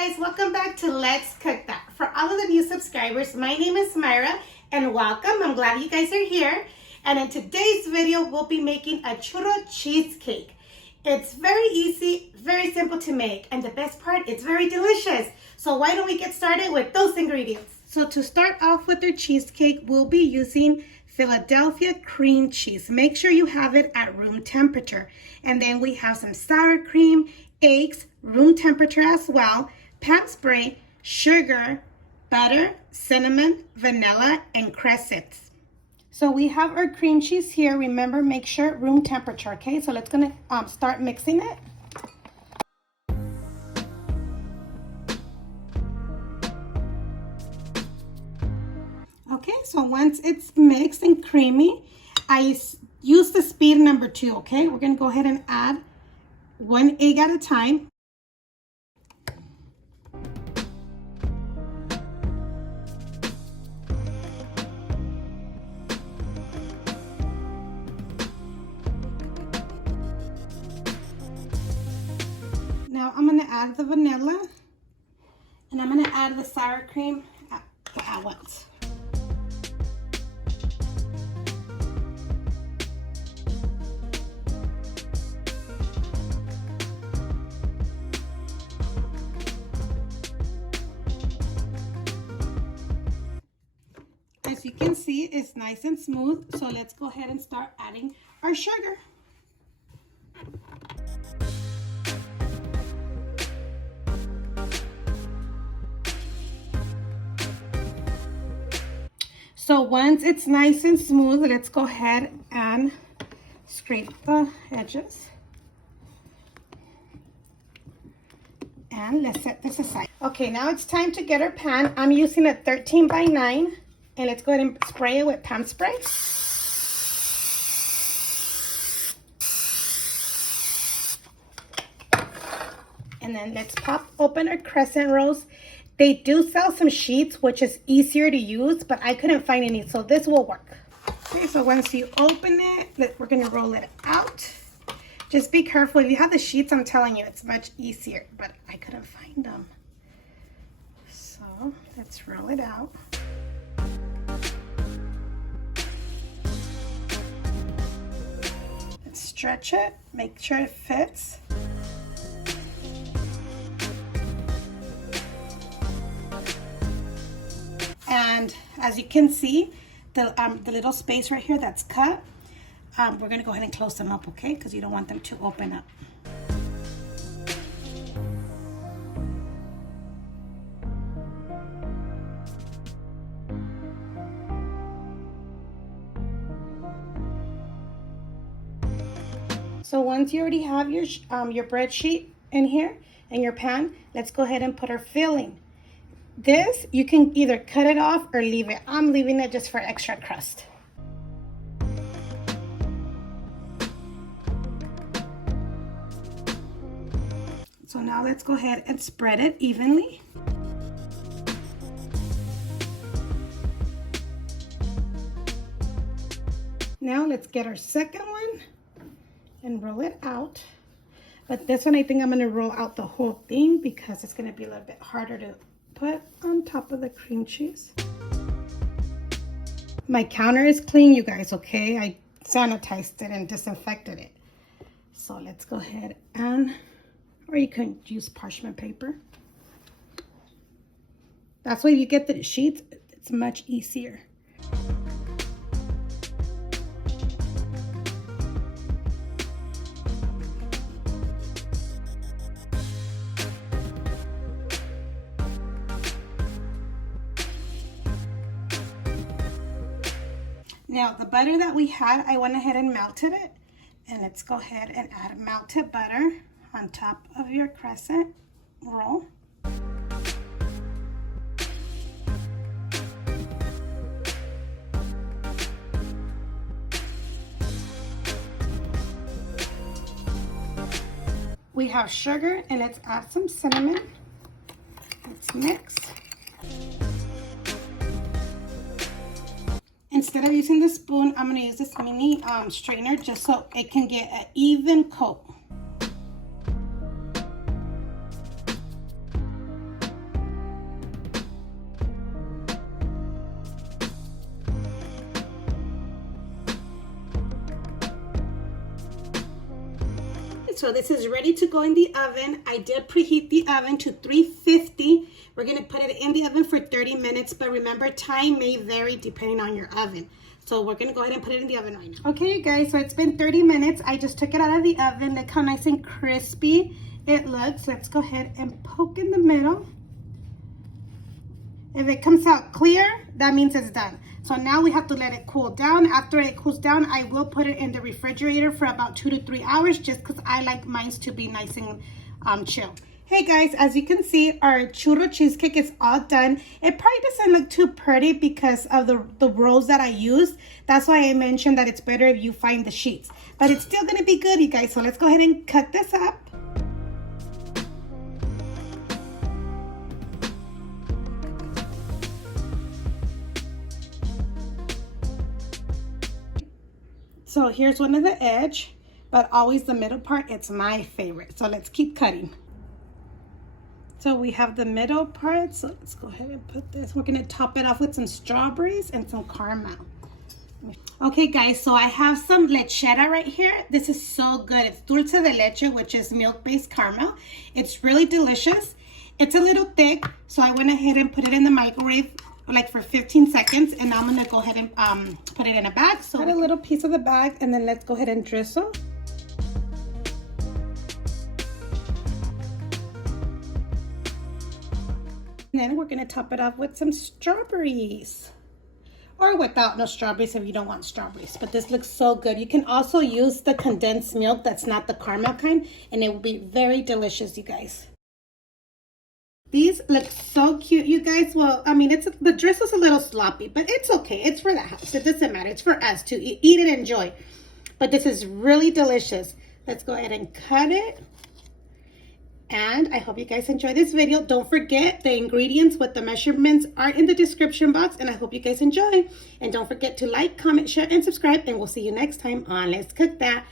guys, welcome back to Let's Cook That. For all of the new subscribers, my name is Myra and welcome. I'm glad you guys are here. And in today's video, we'll be making a churro cheesecake. It's very easy, very simple to make, and the best part, it's very delicious. So why don't we get started with those ingredients? So to start off with our cheesecake, we'll be using Philadelphia cream cheese. Make sure you have it at room temperature. And then we have some sour cream, eggs, room temperature as well, pillsbury, sugar, butter, cinnamon, vanilla, and crescents. So we have our cream cheese here. Remember, make sure room temperature, okay? So let's start mixing it. Okay, so once it's mixed and creamy, I use the speed number 2, okay? We're gonna go ahead and add 1 egg at a time. Now I'm gonna add the vanilla and I'm gonna add the sour cream at once. As you can see, it's nice and smooth, so let's go ahead and start adding our sugar. So once it's nice and smooth, let's go ahead and scrape the edges. And let's set this aside. Okay, now it's time to get our pan. I'm using a 13 by 9. And let's go ahead and spray it with temp spray. And then let's pop open our crescent rolls. They do sell some sheets, which is easier to use, but I couldn't find any, so this will work. Okay, so once you open it, we're gonna roll it out. Just be careful. If you have the sheets, I'm telling you, it's much easier, but I couldn't find them. So let's roll it out. Stretch it, make sure it fits. And as you can see, the little space right here that's cut, we're gonna go ahead and close them up, okay? Because you don't want them to open up. So once you already have your bread sheet in here and your pan, let's go ahead and put our filling. This, you can either cut it off or leave it. I'm leaving it just for extra crust. So now let's go ahead and spread it evenly. Now let's get our second one and roll it out. But this one, I think I'm gonna roll out the whole thing because it's gonna be a little bit harder to put on top of the cream cheese. My counter is clean, you guys, okay? I sanitized it and disinfected it. So let's go ahead and, or you can use parchment paper. That's why you get the sheets, it's much easier. Now, the butter that we had, I went ahead and melted it. And let's go ahead and add melted butter on top of your crescent roll. We have sugar, and let's add some cinnamon. Let's mix. Instead of using the spoon, I'm going to use this mini strainer just so it can get an even coat. so this is ready to go in the oven. I did preheat the oven to 350. We're gonna put it in the oven for 30 minutes, but remember, time may vary depending on your oven. So we're gonna go ahead and put it in the oven right now. Okay, you guys, so it's been 30 minutes. I just took it out of the oven. Look how nice and crispy it looks. Let's go ahead and poke in the middle. If it comes out clear, that means it's done. So now we have to let it cool down. After it cools down, I will put it in the refrigerator for about 2 to 3 hours, just because I like mine to be nice and chill. Hey guys, as you can see, our churro cheesecake is all done. It probably doesn't look too pretty because of the rolls that I used. That's why I mentioned that it's better if you find the sheets. But it's still gonna be good, you guys. So let's go ahead and cut this up. So here's one of the edge, but always the middle part, it's my favorite. So let's keep cutting. So we have the middle part, so let's go ahead and put this. We're gonna top it off with some strawberries and some caramel. Okay guys, so I have some lechera right here. This is so good. It's dulce de leche, which is milk-based caramel. It's really delicious. It's a little thick, so I went ahead and put it in the microwave like for 15 seconds, and I'm gonna go ahead and put it in a bag. So cut a little piece of the bag, and then let's go ahead and drizzle. And then we're gonna top it off with some strawberries, or without no strawberries if you don't want strawberries. But this looks so good. You can also use the condensed milk that's not the caramel kind, and it will be very delicious, you guys. These look so cute, you guys. Well, I mean, the drizzle's a little sloppy, but it's okay. It's for the house. It doesn't matter. It's for us to eat and enjoy. But this is really delicious. Let's go ahead and cut it. And I hope you guys enjoy this video. Don't forget, the ingredients with the measurements are in the description box, and I hope you guys enjoy. And don't forget to like, comment, share, and subscribe, and we'll see you next time on Let's Cook That.